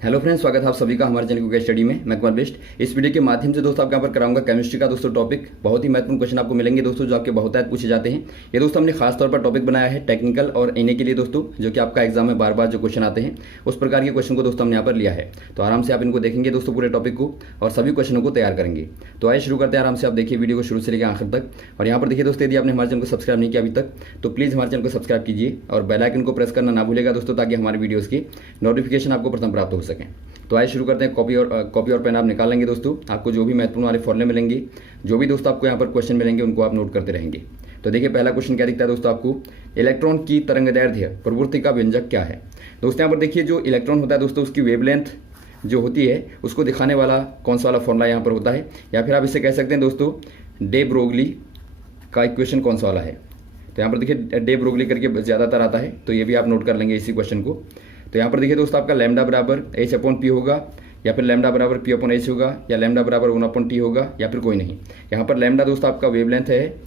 Hello friends, स्वागत है आप सभी का हमारे चैनल क्विक स्टडी में। मैं कुमार बेस्ट। इस वीडियो के माध्यम से दोस्तों आपके यहाँ पर कराऊंगा केमिस्ट्री का दोस्तों टॉपिक। बहुत ही महत्वपूर्ण क्वेश्चन आपको मिलेंगे दोस्तों, जो आपके बहुतायत पूछे जाते हैं। ये दोस्तों हमने खास तौर पर टॉपिक बनाया है टेक्निकल और एनए के लिए दोस्तों, जो कि आपका एग्जाम में बार बार जो क्वेश्चन आते हैं उस प्रकार के क्वेश्चन को दोस्तों हमने यहाँ पर लिया है। तो आराम से आप इनको देखेंगे दोस्तों, पूरे टॉपिक को, और सभी क्वेश्चनों को तैयार करेंगे। तो आइए शुरू करते हैं। आराम से आप देखिए वीडियो को शुरू से लेकर आखिर तक। और यहाँ पर देखिए दोस्तों, यदि आपने हमारे चैनल को सब्सक्राइब नहीं किया अभी तक तो प्लीज़ हमारे चैनल को सब्सक्राइब कीजिए और बेल आइकन को प्रेस करना ना भूलेगा दोस्तों, ताकि हमारे वीडियोज़ की नोटिफिकेशन आपको प्रथम प्राप्त हो सकें। तो आइए शुरू करते हैं। कॉपी और पेन आप निकाल लेंगे दोस्तों। आपको जो भी महत्वपूर्ण वाले फॉर्मूले मिलेंगे, जो भी दोस्तों आपको यहाँ पर क्वेश्चन मिलेंगे, उनको आप नोट करते रहेंगे। तो देखिए पहला क्वेश्चन क्या दिखता है दोस्तों आपको, इलेक्ट्रॉन की तरंगदैर्ध्य प्रवृत्ति का व्यंजक क्या है। दोस्तों यहाँ पर देखिए, जो इलेक्ट्रॉन होता है दोस्तों, उसकी वेवलेंथ जो होती है उसको दिखाने वाला कौन सा वाला फॉर्मूला यहाँ पर होता है, या फिर आप इसे कह सकते हैं दोस्तों डे ब्रोगली का इक्वेशन कौन सा वाला है। तो यहाँ पर देखिए डे ब्रोगली करके ज़्यादातर आता है, तो ये भी आप नोट कर लेंगे इसी क्वेश्चन को। तो यहाँ पर देखिए दोस्तों, आपका लैम्डा बराबर H/P होगा, या फिर लैम्डा बराबर P/H होगा, या लैम्डा बराबर 1/T होगा, या फिर कोई नहीं। यहाँ पर लैम्डा दोस्तों आपका वेवलेंथ है,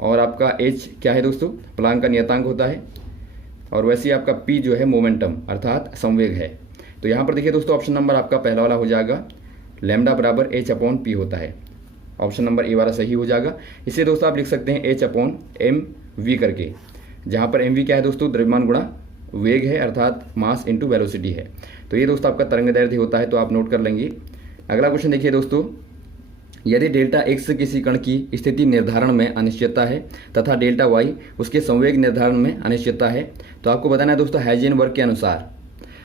और आपका H क्या है दोस्तों, प्लांक का नियतांक होता है, और वैसे ही आपका P जो है मोमेंटम अर्थात संवेग है। तो यहाँ पर देखिए दोस्तों, ऑप्शन नंबर आपका पहला वाला हो जाएगा, लैम्डा बराबर H/P होता है। ऑप्शन नंबर ए वाला सही हो जाएगा। इसे दोस्तों आप लिख सकते हैं H/mv करके, जहाँ पर mv क्या है दोस्तों, द्रव्यमान गुणा वेग है, अर्थात मास इंटू वेलोसिटी है। तो ये दोस्तों आपका तरंगदैर्ध्य होता है, तो आप नोट कर लेंगे। अगला क्वेश्चन देखिए दोस्तों, यदि डेल्टा एक्स किसी कण की स्थिति निर्धारण में अनिश्चितता है तथा डेल्टा वाई उसके संवेग निर्धारण में अनिश्चितता है, तो आपको बताना है दोस्तों हाइजेनबर्ग के अनुसार।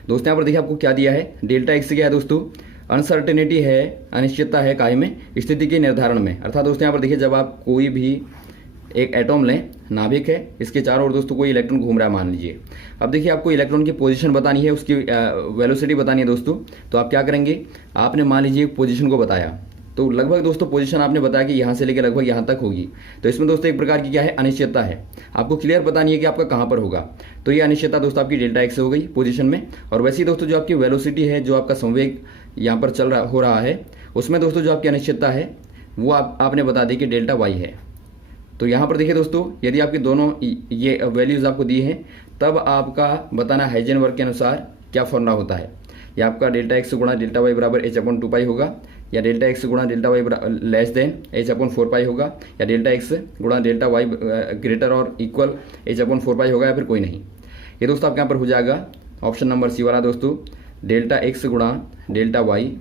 दोस्तों यहाँ पर देखिए आपको क्या दिया है, डेल्टा एक्स क्या है दोस्तों, अनसर्टेनिटी है, अनिश्चितता है काहे में, स्थिति के निर्धारण में। अर्थात दोस्तों यहाँ पर देखिए, जब आप कोई भी एक एटॉम लें, नाभिक है, इसके चारों ओर दोस्तों कोई इलेक्ट्रॉन घूम रहा है मान लीजिए। अब देखिए आपको इलेक्ट्रॉन की पोजीशन बतानी है, उसकी वेलोसिटी बतानी है दोस्तों। तो आप क्या करेंगे, आपने मान लीजिए पोजीशन को बताया, तो लगभग दोस्तों पोजीशन आपने बताया कि यहाँ से लेकर लगभग यहाँ तक होगी। तो इसमें दोस्तों एक प्रकार की क्या है, अनिश्चितता है। आपको क्लियर पता नहीं है कि आपका कहाँ पर होगा, तो ये अनिश्चितता दोस्तों आपकी डेल्टा एक्स हो गई पोजीशन में। और वैसे ही दोस्तों जो आपकी वेलोसिटी है, जो आपका संवेग यहाँ पर हो रहा है, उसमें दोस्तों जो आपकी अनिश्चितता है वो आपने बता दी कि डेल्टा वाई है। तो यहाँ पर देखिए दोस्तों, यदि आपकी दोनों ये वैल्यूज़ आपको दी हैं, तब आपका बताना हाइजेनबर्ग के अनुसार क्या फॉर्मूला होता है। या आपका डेल्टा एक्स गुणा डेल्टा वाई बराबर H/2π होगा, या डेल्टा एक्स गुणा delta Y less than H/4π होगा, या डेल्टा एक्स गुणा डेल्टा वाई ग्रेटर और इक्वल H/4π होगा, या फिर कोई नहीं। ये दोस्तों आपके यहाँ पर हो जाएगा ऑप्शन नंबर सी वाला दोस्तों, डेल्टा एक्स गुणा डेल्टा वाई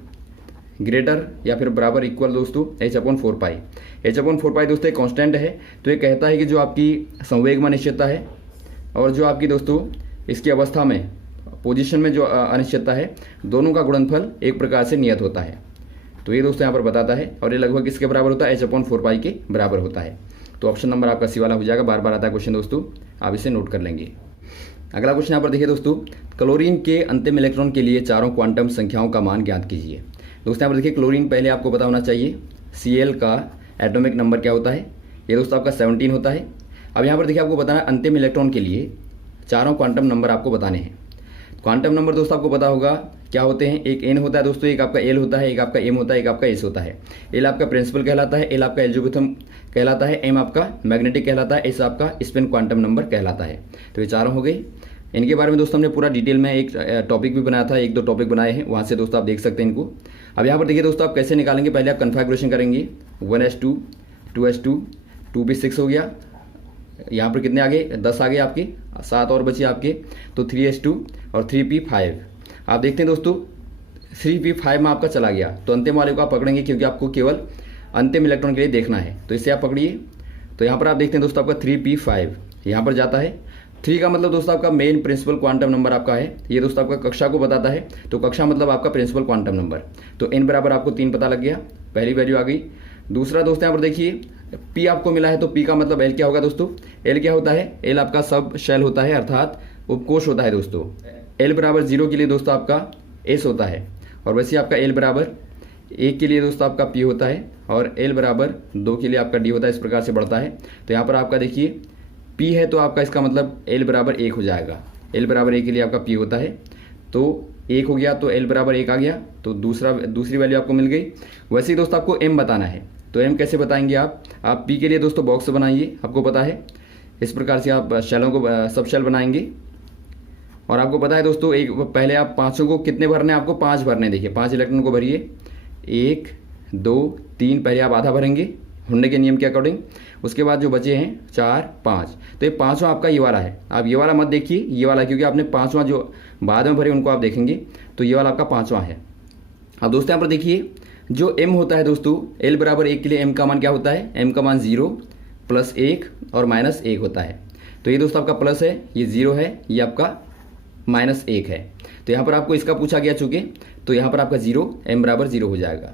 ग्रेटर या फिर बराबर इक्वल दोस्तों H/4π। H/4π दोस्तों एक कांस्टेंट है, तो ये कहता है कि जो आपकी संवेग में अनिश्चितता है और जो आपकी दोस्तों इसकी अवस्था में पोजीशन में जो अनिश्चितता है, दोनों का गुणनफल एक प्रकार से नियत होता है। तो ये दोस्तों यहाँ पर बताता है, और ये लगभग किसके बराबर होता है, H/4π के बराबर होता है। तो ऑप्शन नंबर आपका सी वाला हो जाएगा। बार बार आता है क्वेश्चन दोस्तों, आप इसे नोट कर लेंगे। अगला क्वेश्चन यहाँ पर देखिए दोस्तों, क्लोरीन के अंतिम इलेक्ट्रॉन के लिए चारों क्वांटम संख्याओं का मान ज्ञात कीजिए। दोस्तों यहाँ पर देखिए, क्लोरीन पहले आपको पता होना चाहिए Cl का एटॉमिक नंबर क्या होता है। ये दोस्तों आपका 17 होता है। अब यहाँ पर देखिए आपको बताना है अंतिम इलेक्ट्रॉन के लिए चारों क्वांटम नंबर आपको बताने हैं। क्वांटम नंबर दोस्तों आपको पता होगा क्या होते हैं, एक N होता है दोस्तों, एक आपका L होता है, एक आपका M होता है, एक आपका S होता है। L आपका प्रिंसिपल कहलाता है, L आपका एल्जेब्रिथम कहलाता है, M आपका मैग्नेटिक कहलाता है, S आपका स्पिन क्वांटम नंबर कहलाता है। तो ये चारों हो गई। इनके बारे में दोस्तों हमने पूरा डिटेल में एक टॉपिक भी बनाया था, 1-2 टॉपिक बनाए हैं, वहाँ से दोस्तों आप देख सकते हैं इनको। अब यहाँ पर देखिए दोस्तों, आप कैसे निकालेंगे, पहले आप कन्फिगरेशन करेंगे, 1s2 2s2 2p6 हो गया। यहाँ पर कितने आ गए, 10 आ गए आपके, 7 और बचे आपके, तो 3s2 और 3p5। आप देखते हैं दोस्तों 3p5 में आपका चला गया, तो अंतिम वाले को आप पकड़ेंगे, क्योंकि आपको केवल अंतिम इलेक्ट्रॉन के लिए देखना है। तो इसे आप पकड़िए। तो यहाँ पर आप देखते हैं दोस्तों, आपका 3p5 यहाँ पर जाता है। 3 का मतलब दोस्तों आपका मेन प्रिंसिपल क्वांटम नंबर आपका है। ये दोस्तों आपका कक्षा को बताता है, तो कक्षा मतलब आपका प्रिंसिपल क्वांटम नंबर। तो n बराबर आपको 3 पता लग गया, पहली वैल्यू आ गई। दूसरा दोस्तों यहाँ पर देखिए p आपको मिला है, तो p का मतलब l क्या होगा दोस्तों, l क्या होता है, l आपका सब शेल होता है, अर्थात उपकोष होता है दोस्तों। l बराबर 0 के लिए दोस्तों आपका s होता है, और वैसे आपका l बराबर 1 के लिए दोस्तों आपका p होता है, और l बराबर 2 के लिए आपका d होता है। इस प्रकार से बढ़ता है। तो यहाँ पर आपका देखिए p है, तो आपका इसका मतलब l बराबर 1 हो जाएगा। l बराबर 1 के लिए आपका p होता है, तो 1 हो गया, तो l बराबर 1 आ गया, तो दूसरी वैल्यू आपको मिल गई। वैसे ही दोस्तों आपको m बताना है, तो m कैसे बताएंगे आप p के लिए दोस्तों बॉक्स बनाइए, आपको पता है। इस प्रकार से आप शेलों को सब शेल बनाएंगे, और आपको पता है दोस्तों, एक पहले आप पाँचों को कितने भरने हैं, आपको 5 भरने। देखिए 5 इलेक्ट्रॉन को भरिए, 1 2 3, पहले आप आधा भरेंगे हुंडे के नियम के अकॉर्डिंग, उसके बाद जो बचे हैं 4 5, तो ये पाँचवां आपका ये वाला है। आप ये वाला मत देखिए, ये वाला, क्योंकि आपने पाँचवां जो बाद में भरे उनको आप देखेंगे, तो ये वाला आपका पाँचवां है। अब दोस्तों यहाँ पर देखिए, जो m होता है दोस्तों, l बराबर 1 के लिए m का मान क्या होता है, m का मान 0 प्लस 1 और माइनस 1 होता है। तो ये दोस्तों आपका प्लस है, ये 0 है, ये आपका माइनस 1 है। तो यहाँ पर आपको इसका पूछा गया चूँकि, तो यहाँ पर आपका 0, m बराबर 0 हो जाएगा।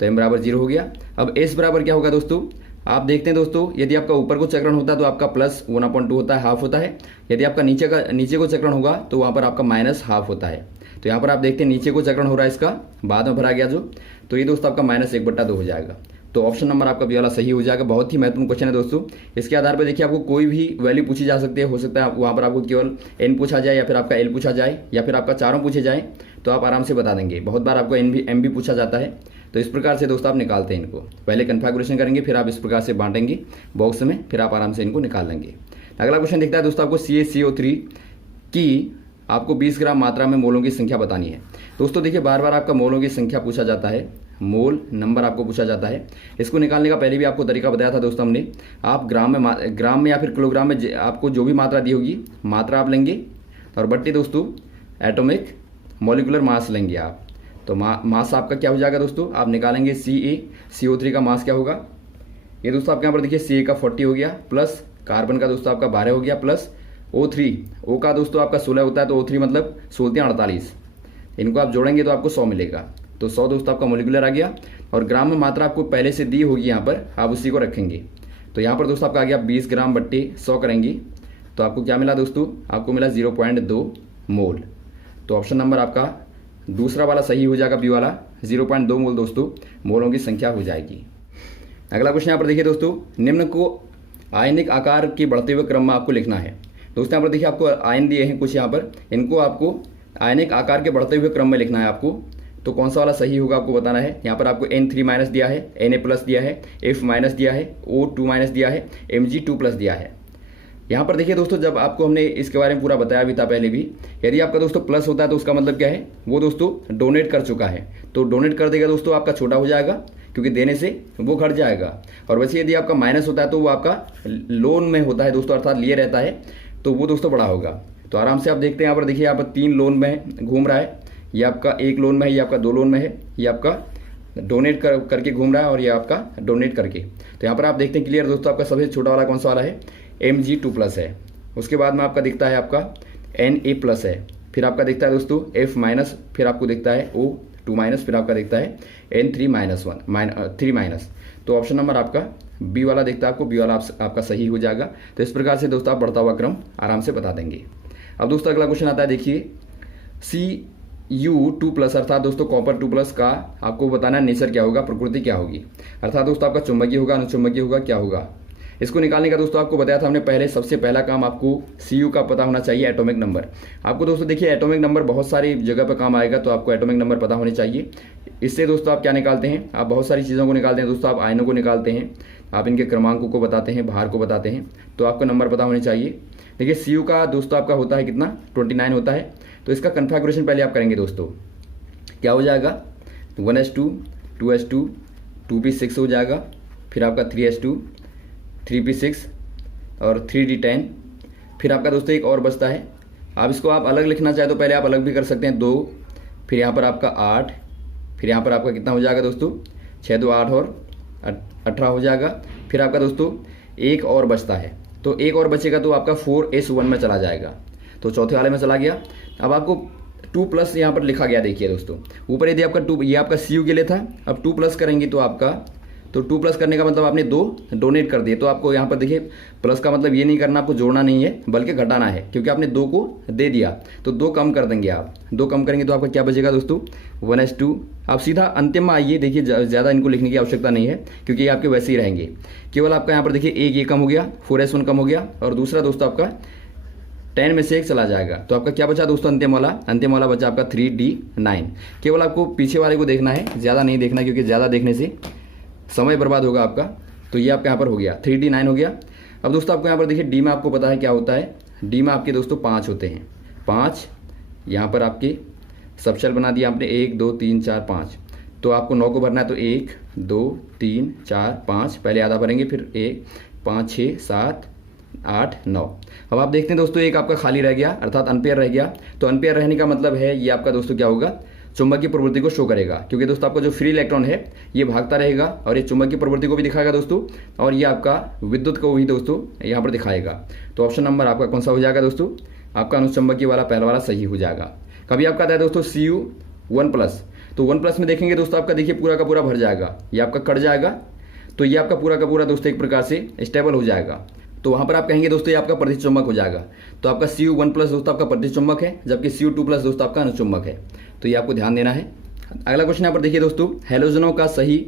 तो m बराबर 0 हो गया। अब s बराबर क्या होगा दोस्तों, आप देखते हैं दोस्तों, यदि आपका ऊपर को चक्रण होता है तो आपका प्लस 1/2 होता है, हाफ होता है। यदि आपका नीचे को चक्रण होगा तो वहाँ पर आपका माइनस हाफ होता है। तो यहाँ पर आप देखते हैं नीचे को चक्रण हो रहा है इसका, बाद में भरा गया जो, तो ये दोस्तों आपका -1/2 हो जाएगा। तो ऑप्शन नंबर आपका बी वाला सही हो जाएगा। बहुत ही महत्वपूर्ण क्वेश्चन है दोस्तों। इसके आधार पर देखिए आपको कोई भी वैल्यू पूछी जा सकती है, हो सकता है वहाँ पर आपको केवल n पूछा जाए, या फिर आपका l पूछा जाए, या फिर आपका चारों पूछे जाए, तो आप आराम से बता देंगे। बहुत बार आपको m भी पूछा जाता है। तो इस प्रकार से दोस्तों आप निकालते हैं इनको, पहले कन्फिगरेशन करेंगे, फिर आप इस प्रकार से बांटेंगे बॉक्स में, फिर आप आराम से इनको निकाल लेंगे। अगला क्वेश्चन दिखता है दोस्तों, आपको CaCO3 की आपको 20 ग्राम मात्रा में मोलों की संख्या बतानी है। दोस्तों देखिए, बार बार आपका मोलों की संख्या पूछा जाता है, मोल नंबर आपको पूछा जाता है। इसको निकालने का पहले भी आपको तरीका बताया था दोस्तों हमने। आप ग्राम में या फिर किलोग्राम में आपको जो भी मात्रा दी होगी, मात्रा आप लेंगे, और बट्टे दोस्तों एटॉमिक मॉलिक्यूलर मास लेंगे आप। तो मास आपका क्या हो जाएगा दोस्तों, आप निकालेंगे CaCO3 का मास क्या होगा। ये दोस्तों आपके यहाँ पर देखिए Ca का 40 हो गया, प्लस कार्बन का दोस्तों आपका 12 हो गया, प्लस O3, O का दोस्तों आपका 16 होता है, तो O3 मतलब 16 48, इनको आप जोड़ेंगे तो आपको 100 मिलेगा। तो 100 दोस्तों आपका मोलिकुलर आ गया, और ग्राम में मात्रा आपको पहले से दी होगी यहाँ पर, आप उसी को रखेंगे। तो यहाँ पर दोस्तों आपका आ गया 20 ग्राम बट्टे 100 करेंगे, तो आपको क्या मिला दोस्तों, आपको मिला 0.2 मोल। तो ऑप्शन नंबर आपका दूसरा वाला सही हो जाएगा, बी वाला 0.2 मोल दोस्तों मोलों की संख्या हो जाएगी। अगला क्वेश्चन यहाँ पर देखिए दोस्तों, निम्न को आयनिक आकार के बढ़ते हुए क्रम में आपको लिखना है। दोस्तों यहाँ पर देखिए आपको आयन दिए हैं कुछ यहाँ पर, इनको आपको आयनिक आकार के बढ़ते हुए क्रम में लिखना है आपको। तो कौन सा वाला सही होगा आपको बताना है। यहाँ पर आपको N3- दिया है, Na+ दिया है, F- दिया है, O2- दिया है, Mg2+ दिया है। यहाँ पर देखिए दोस्तों, जब आपको हमने इसके बारे में पूरा बताया भी था पहले भी, यदि आपका दोस्तों प्लस होता है तो उसका मतलब क्या है, वो दोस्तों डोनेट कर चुका है। तो डोनेट कर देगा दोस्तों, आपका छोटा हो जाएगा, क्योंकि देने से वो घट जाएगा। और वैसे यदि आपका माइनस होता है तो वो आपका लोन में होता है दोस्तों, अर्थात लिए रहता है, तो वो दोस्तों बड़ा होगा। तो आराम से आप देखते हैं यहाँ पर देखिए, यहाँ पर 3 लोन में घूम रहा है, ये आपका 1 लोन में है, ये आपका 2 लोन में है, ये आपका डोनेट करके घूम रहा है, और ये आपका डोनेट करके। तो यहाँ पर आप देखते हैं क्लियर दोस्तों, आपका सबसे छोटा वाला कौन सा वाला है, Mg2+ है। उसके बाद में आपका दिखता है आपका Na+ है, फिर आपका दिखता है दोस्तों F-, फिर आपको दिखता है O2-, फिर आपका दिखता है N3-3-। तो ऑप्शन नंबर आपका बी वाला दिखता है आपको, बी वाला आपका सही हो जाएगा। तो इस प्रकार से दोस्तों आप बढ़ता हुआ क्रम आराम से बता देंगे। अब दोस्तों अगला क्वेश्चन आता है, देखिए Cu2+, अर्थात दोस्तों कॉपर 2+ का आपको बताना है नेचर क्या होगा, प्रकृति क्या होगी, अर्थात दोस्तों आपका चुंबकीय होगा, अनुचुंबकीय होगा, क्या होगा। इसको निकालने का दोस्तों आपको बताया था हमने पहले, सबसे पहला काम आपको Cu का पता होना चाहिए, एटॉमिक नंबर। आपको दोस्तों देखिए एटॉमिक नंबर बहुत सारी जगह पर काम आएगा, तो आपको एटॉमिक नंबर पता होने चाहिए। इससे दोस्तों आप क्या निकालते हैं, आप बहुत सारी चीज़ों को निकालते हैं दोस्तों। आप आयनों को निकालते हैं, आप इनके क्रमांकों को बताते हैं, भार को बताते हैं, तो आपको नंबर पता होने चाहिए। देखिए Cu का दोस्तों आपका होता है कितना, 29 होता है। तो इसका कन्फिगरेशन पहले आप करेंगे दोस्तों, क्या हो जाएगा, 1s2 2s2 2p6 हो जाएगा, फिर आपका 3s2 3p6 और 3d10। फिर आपका दोस्तों एक और बचता है, आप इसको आप अलग लिखना चाहे तो पहले आप अलग भी कर सकते हैं, 2, फिर यहाँ पर आपका 8, फिर यहाँ पर आपका कितना हो जाएगा दोस्तों, 6 2 8 और 18 हो जाएगा। फिर आपका दोस्तों एक और बचता है, तो एक और बचेगा तो आपका 4s1 में चला जाएगा, तो चौथे वाले में चला गया। अब आपको 2+ यहाँ पर लिखा गया, देखिए दोस्तों ऊपर यदि आपका 2, ये आपका Cu के लिए था, अब 2+ करेंगे तो आपका, तो 2+ करने का मतलब आपने 2 डोनेट कर दिए। तो आपको यहाँ पर देखिए प्लस का मतलब ये नहीं करना, आपको जोड़ना नहीं है बल्कि घटाना है, क्योंकि आपने 2 को दे दिया, तो 2 कम कर देंगे आप। 2 कम करेंगे तो आपका क्या बचेगा दोस्तों, 1s2। आप सीधा अंतिम में आइए, देखिए ज़्यादा इनको लिखने की आवश्यकता नहीं है, क्योंकि ये आपके वैसे ही रहेंगे। केवल आपका यहाँ पर देखिए एक ये कम हो गया, 4s1 कम हो गया, और दूसरा दोस्तों आपका 10 में से 1 चला जाएगा। तो आपका क्या बचा दोस्तों, अंतिम वाला बचा आपका 3d9। केवल आपको पीछे वाले को देखना है, ज़्यादा नहीं देखना, क्योंकि ज़्यादा देखने से समय बर्बाद होगा आपका। तो ये आपका यहाँ पर हो गया, 3d9 हो गया। अब दोस्तों आपको यहाँ पर देखिए डी में आपको पता है क्या होता है, डी में आपके दोस्तों 5 होते हैं, 5, यहाँ पर आपके सब शेल बना दिया आपने 1 2 3 4 5। तो आपको 9 को भरना है, तो 1 2 3 4 5, पहले आधा भरेंगे, फिर 1 5 6 7 8 9। अब आप देखते हैं दोस्तों एक आपका खाली रह गया, अर्थात अनपेयर रह गया। तो अनपेयर रहने का मतलब है ये आपका दोस्तों क्या होगा, चुंबकीय प्रवृत्ति को शो करेगा, क्योंकि दोस्तों आपका जो फ्री इलेक्ट्रॉन है ये भागता रहेगा और ये चुंबकीय प्रवृत्ति को भी दिखाएगा दोस्तों, और ये आपका विद्युत को भी दोस्तों यहाँ पर दिखाएगा। तो ऑप्शन नंबर आपका कौन सा हो जाएगा दोस्तों, आपका अनुचुंबकीय वाला पहला वाला सही हो जाएगा। कभी आपका आता है दोस्तों Cu1+, तो 1+ में देखेंगे दोस्तों आपका देखिए पूरा का पूरा भर जाएगा, ये आपका कट जाएगा, तो ये आपका पूरा का पूरा दोस्तों एक प्रकार से स्टेबल हो जाएगा। तो वहाँ पर आप कहेंगे दोस्तों ये आपका प्रतिचुंबक हो जाएगा। तो आपका Cu1+ दोस्तों आपका प्रतिचुंबक है, जबकि Cu2+ दोस्तों आपका अनुचुंबक है। तो ये आपको ध्यान देना है। अगला क्वेश्चन यहाँ पर देखिए दोस्तों, हैलोजनों का सही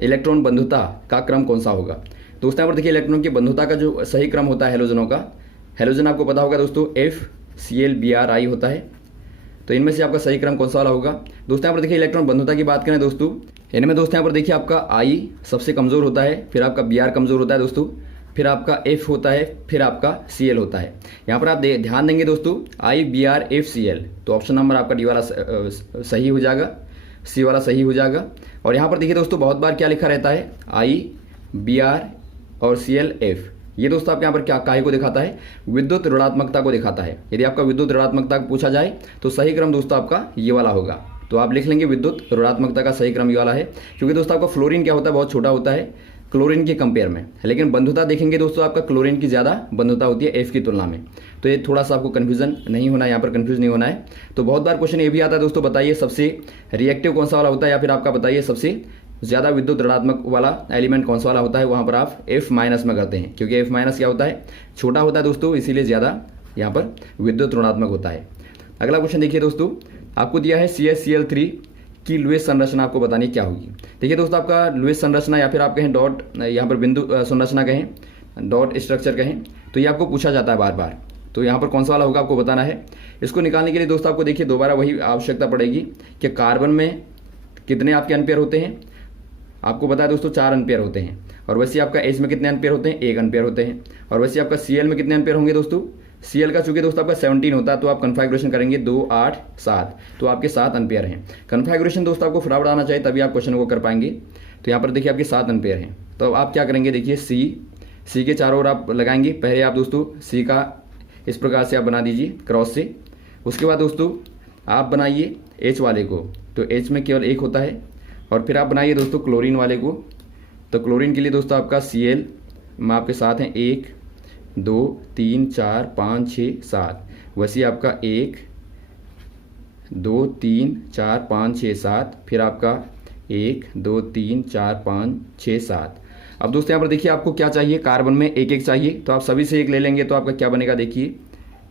इलेक्ट्रॉन बंधुता का क्रम कौन सा होगा। दोस्तों यहाँ पर देखिए इलेक्ट्रॉन की बंधुता का जो सही क्रम होता है हैलोजनों का, हैलोजन आपको पता होगा दोस्तों FCl Br होता है। तो इनमें से आपका सही क्रम कौन सा वाला होगा। दोस्तों यहाँ पर देखिए इलेक्ट्रॉन बंधुता की बात करें दोस्तों, इनमें दोस्तों यहाँ पर देखिए आपका I सबसे कमज़ोर होता है, फिर आपका Br कमज़ोर होता है दोस्तों, फिर आपका F होता है, फिर आपका Cl होता है। यहाँ पर आप ध्यान देंगे दोस्तों I Br F Cl, तो ऑप्शन नंबर आपका डी वाला सही हो जाएगा, सी वाला सही हो जाएगा। और यहाँ पर देखिए दोस्तों बहुत बार क्या लिखा रहता है I Br और Cl F, ये दोस्तों आप यहाँ पर क्या काहे को दिखाता है, विद्युत ऋणात्मकता को दिखाता है। यदि आपका विद्युत ऋणात्मकता पूछा जाए तो सही क्रम दोस्तों आपका ये वाला होगा। तो आप लिख लेंगे विद्युत ऋणात्मकता का सही क्रम ये वाला है, क्योंकि दोस्तों आपका फ्लोरीन क्या होता है, बहुत छोटा होता है क्लोरीन के कंपेयर में, लेकिन बंधुता देखेंगे दोस्तों आपका क्लोरीन की ज़्यादा बंधुता होती है एफ की तुलना में। तो ये थोड़ा सा आपको कन्फ्यूजन नहीं होना है, यहाँ पर कन्फ्यूज नहीं होना है। तो बहुत बार क्वेश्चन ये भी आता है दोस्तों, बताइए सबसे रिएक्टिव कौन सा वाला होता है, या फिर आपका बताइए सबसे ज़्यादा विद्युत ऋणात्मक वाला एलिमेंट कौन सा वाला होता है। वहाँ पर आप F- में करते हैं, क्योंकि F- क्या होता है, छोटा होता है दोस्तों, इसीलिए ज़्यादा यहाँ पर विद्युत ऋणात्मक होता है। अगला क्वेश्चन देखिए दोस्तों, आपको दिया है CaCl3 की लुईस संरचना आपको बतानी क्या होगी। देखिए दोस्तों आपका लुईस संरचना, या फिर आप कहें डॉट, यहाँ पर बिंदु संरचना कहें, डॉट स्ट्रक्चर कहें, तो ये आपको पूछा जाता है बार बार। तो यहाँ पर कौन सा वाला होगा आपको बताना है। इसको निकालने के लिए दोस्तों आपको देखिए दोबारा वही आवश्यकता पड़ेगी कि कार्बन में कितने आपके एम्पेयर होते हैं। आपको पता है दोस्तों 4 एम्पेयर होते हैं, और वैसे आपका H में कितने एम्पेयर होते हैं, 1 एम्पेयर होते हैं। और वैसे आपका Cl में कितने एम्पेयर होंगे दोस्तों, Cl का चूंकि दोस्तों आपका 17 होता है, तो आप कन्फिगरेशन करेंगे 2 8 7, तो आपके 7 एम्पेयर हैं। कन्फिगरेशन दोस्तों आपको फटाफट आना चाहिए, तभी आप क्वेश्चन को कर पाएंगे। तो यहाँ पर देखिए आपके 7 एम्पेयर हैं। तो आप क्या करेंगे, देखिए सी के चारों ओर आप लगाएंगे। पहले आप दोस्तों सी का इस प्रकार से आप बना दीजिए क्रॉस से। उसके बाद दोस्तों आप बनाइए H वाले को, तो H में केवल 1 होता है। और फिर आप बनाइए दोस्तों क्लोरीन वाले को, तो क्लोरीन के लिए दोस्तों आपका Cl में आपके साथ हैं 1 2 3 4 5 6 7, वैसे आपका 1 2 3 4 5 6 7, फिर आपका 1 2 3 4 5 6 7। अब दोस्तों यहाँ पर देखिए आपको क्या चाहिए, कार्बन में 1 1 चाहिए, तो आप सभी से 1 ले लेंगे, तो आपका क्या बनेगा, देखिए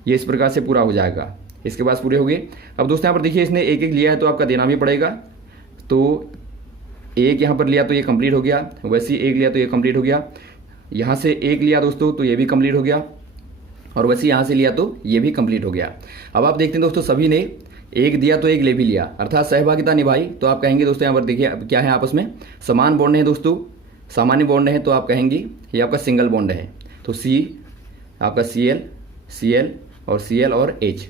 ये इस प्रकार से पूरा हो जाएगा। इसके बाद पूरे हो गए। अब दोस्तों यहाँ पर देखिए इसने 1 1 लिया है, तो आपका देना भी पड़ेगा। तो 1 यहाँ पर लिया तो ये कंप्लीट हो गया, वैसे 1 लिया तो ये कंप्लीट हो गया। यहाँ से 1 लिया दोस्तों तो ये भी कंप्लीट हो गया, और वैसे यहाँ से लिया तो ये भी कंप्लीट हो गया। अब आप देखते हैं दोस्तों सभी ने 1 दिया तो 1 ले भी लिया, अर्थात सहभागिता निभाई। तो आप कहेंगे दोस्तों यहाँ पर देखिए क्या है, आपस में समान बॉन्ड है दोस्तों, सामान्य बॉन्ड है, तो आप कहेंगे ये आपका सिंगल बॉन्ड है। तो C आपका Cl और Cl और H,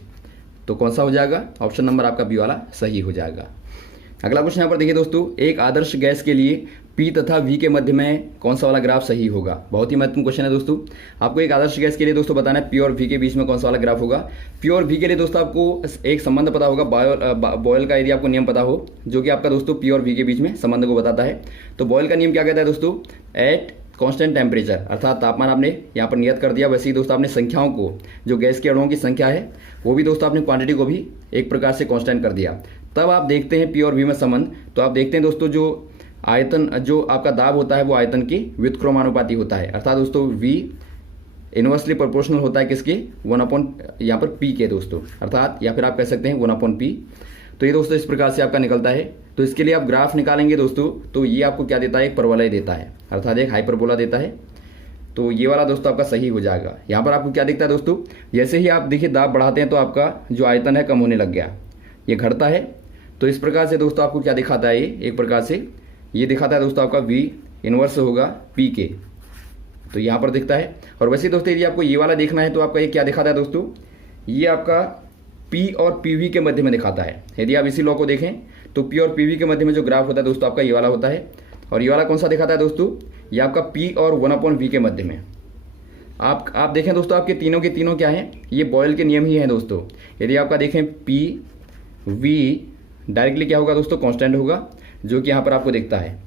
तो कौन सा हो जाएगा, ऑप्शन नंबर आपका बी वाला सही हो जाएगा। अगला क्वेश्चन यहाँ पर देखिए दोस्तों, एक आदर्श गैस के लिए P तथा V के मध्य में कौन सा वाला ग्राफ सही होगा। बहुत ही महत्वपूर्ण क्वेश्चन है दोस्तों। आपको एक आदर्श गैस के लिए दोस्तों बताना है P और V के बीच में कौन सा वाला ग्राफ होगा। P और V के लिए दोस्तों आपको एक संबंध पता होगा, बॉयल का यदि आपको नियम पता हो, जो कि आपका दोस्तों P और V के बीच में संबंध को बताता है। तो बॉयल का नियम क्या कहता है दोस्तों, एट कांस्टेंट टेम्परेचर, अर्थात तापमान आपने यहाँ पर नियत कर दिया, वैसे ही दोस्तों आपने संख्याओं को, जो गैस के अणुओं की संख्या है वो भी दोस्तों आपने क्वांटिटी को भी एक प्रकार से कांस्टेंट कर दिया। तब आप देखते हैं P और V में संबंध, तो आप देखते हैं दोस्तों जो आयतन, जो आपका दाब होता है वो आयतन की व्युत्क्रमानुपाती होता है, अर्थात दोस्तों V इनवर्सली प्रोपोर्शनल होता है किसके, 1/, यहाँ पर P के दोस्तों, अर्थात या फिर आप कह सकते हैं 1/P। तो ये दोस्तों इस प्रकार से आपका निकलता है। तो इसके लिए आप ग्राफ निकालेंगे दोस्तों, तो ये आपको क्या देता है, एक परवलय देता है, अर्थात एक हाइपरबोला देता है। तो ये वाला दोस्तों आपका सही हो जाएगा। यहाँ पर आपको क्या दिखता है दोस्तों, जैसे ही आप देखिए दाब बढ़ाते हैं तो आपका जो आयतन है कम होने लग गया, ये घटता है। तो इस प्रकार से दोस्तों आपको क्या दिखाता है, ये एक प्रकार से ये दिखाता है दोस्तों आपका V इनवर्स होगा P के, तो यहाँ पर दिखता है। और वैसे दोस्तों यदि आपको ये वाला देखना है तो आपका ये क्या दिखाता है दोस्तों, ये आपका पी और पीवी के मध्य में दिखाता है। यदि आप इसी लॉ को देखें तो पी और पीवी के मध्य में जो ग्राफ होता है दोस्तों आपका ये वाला होता है, और ये वाला कौन सा दिखाता है दोस्तों, ये आपका पी और 1/v के मध्य में। आप देखें दोस्तों आपके तीनों के तीनों क्या हैं, ये बॉयल के नियम ही हैं दोस्तों। यदि आपका देखें पी वी डायरेक्टली क्या होगा दोस्तों, कांस्टेंट होगा, जो कि यहाँ पर आपको दिखता है।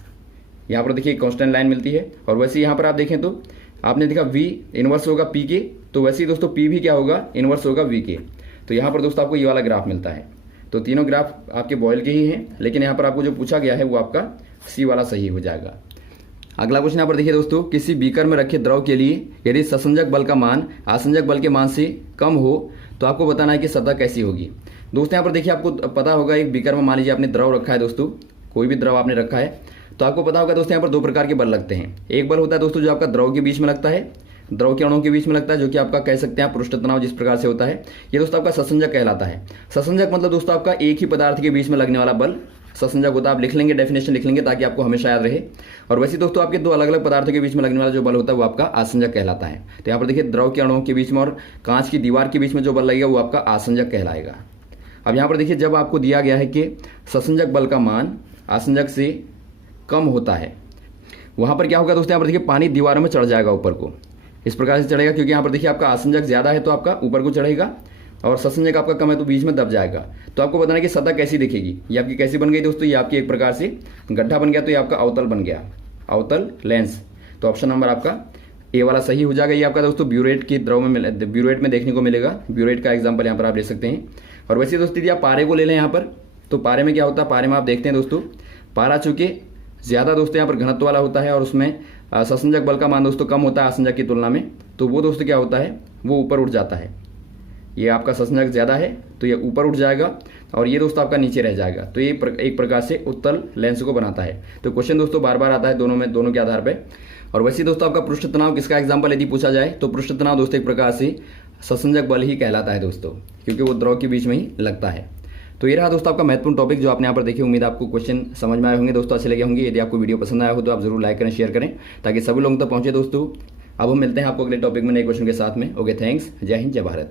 यहाँ पर देखिए कांस्टेंट लाइन मिलती है, और वैसे यहाँ पर आप देखें तो आपने देखा v इनवर्स होगा p के, तो वैसे ही दोस्तों p भी क्या होगा, इनवर्स होगा v के। तो यहाँ पर दोस्तों आपको ये वाला ग्राफ मिलता है। तो तीनों ग्राफ आपके बॉयल के ही हैं, लेकिन यहाँ पर आपको जो पूछा गया है वो आपका सी वाला सही हो जाएगा। अगला क्वेश्चन यहाँ पर देखिए दोस्तों, किसी बीकर में रखे द्रव के लिए यदि ससंजक बल का मान आसंजक बल के मान से कम हो तो आपको बताना है कि सतह कैसी होगी। दोस्तों यहाँ पर देखिए आपको पता होगा, एक बीकर में मान लीजिए आपने द्रव रखा है दोस्तों, कोई भी द्रव आपने रखा है, तो आपको पता होगा दोस्तों यहाँ पर दो प्रकार के बल लगते हैं। एक बल होता है दोस्तों जो आपका द्रव के बीच में लगता है, द्रव के अणुओं के बीच में लगता है, जो कि आपका कह सकते हैं आप पृष्ठ तनाव जिस प्रकार से होता है, ये दोस्तों आपका ससंजक कहलाता है। ससंजक मतलब दोस्तों आपका एक ही पदार्थ के बीच में लगने वाला बल ससंजक होता है। आप लिख लेंगे, डेफिनेशन लिख लेंगे ताकि आपको हमेशा याद रहे। और वैसे दोस्तों आपके दो अलग अलग पदार्थों के बीच में लगने वाला जो बल होता है वो आपका आसंजक कहलाता है। तो यहाँ पर देखिए द्रव के अणुओं के बीच में और कांच की दीवार के बीच में जो बल लगेगा वो आपका आसंजक कहलाएगा। अब यहाँ पर देखिए जब आपको दिया गया है कि ससंजक बल का मान आसंजक से कम होता है, वहाँ पर क्या होगा दोस्तों, यहाँ पर देखिए पानी दीवारों में चढ़ जाएगा, ऊपर को इस प्रकार से चढ़ेगा, क्योंकि यहाँ पर देखिए आपका आसंजक ज़्यादा है तो आपका ऊपर को चढ़ेगा, और ससंजक आपका कम है तो बीच में दब जाएगा। तो आपको बताना है कि सतह कैसी दिखेगी। ये आपकी कैसी बन गई दोस्तों, ये आपकी एक प्रकार से गड्ढा बन गया, तो ये आपका अवतल बन गया, अवतल लेंस। तो ऑप्शन नंबर आपका ए वाला सही हो जाएगा। ये आपका दोस्तों ब्यूरेट की द्रव में ब्यूरेट में देखने को मिलेगा। ब्यूरेट का एग्जाम्पल यहाँ पर आप ले सकते हैं। और वैसे दोस्तों यदि आप पारे को ले लें यहाँ पर, तो पारे में क्या होता है, पारे में आप देखते हैं दोस्तों, पारा चूंकि ज़्यादा दोस्तों यहाँ पर घनत्व वाला होता है और उसमें ससंजक बल का मान दोस्तों कम होता है आसंजक की तुलना में, तो वो दोस्तों क्या होता है, वो ऊपर उठ जाता है। ये आपका ससंजक ज़्यादा है तो ये ऊपर उठ जाएगा, और ये दोस्तों आपका नीचे रह जाएगा। तो ये एक प्रकार से उत्तल लेंस को बनाता है। तो क्वेश्चन दोस्तों बार बार आता है दोनों के आधार पर। और वैसे दोस्तों आपका पृष्ठ तनाव किसका एग्जाम्पल यदि पूछा जाए तो पृष्ठ तनाव दोस्तों एक प्रकार से ससंजक बल ही कहलाता है दोस्तों, क्योंकि वो द्रव के बीच में ही लगता है। तो ये रहा दोस्तों आपका महत्वपूर्ण टॉपिक जो आपने यहाँ पर देखी। उम्मीद आपको क्वेश्चन समझ में आए होंगे दोस्तों, अच्छे लगे होंगे। यदि आपको वीडियो पसंद आया हो तो आप जरूर लाइक करें, शेयर करें, ताकि सभी लोगों तक पहुंचे दोस्तों। अब हम मिलते हैं आपको अगले टॉपिक में नए क्वेश्चन के साथ में। ओके, थैंक्स, जय हिंद, जय भारत।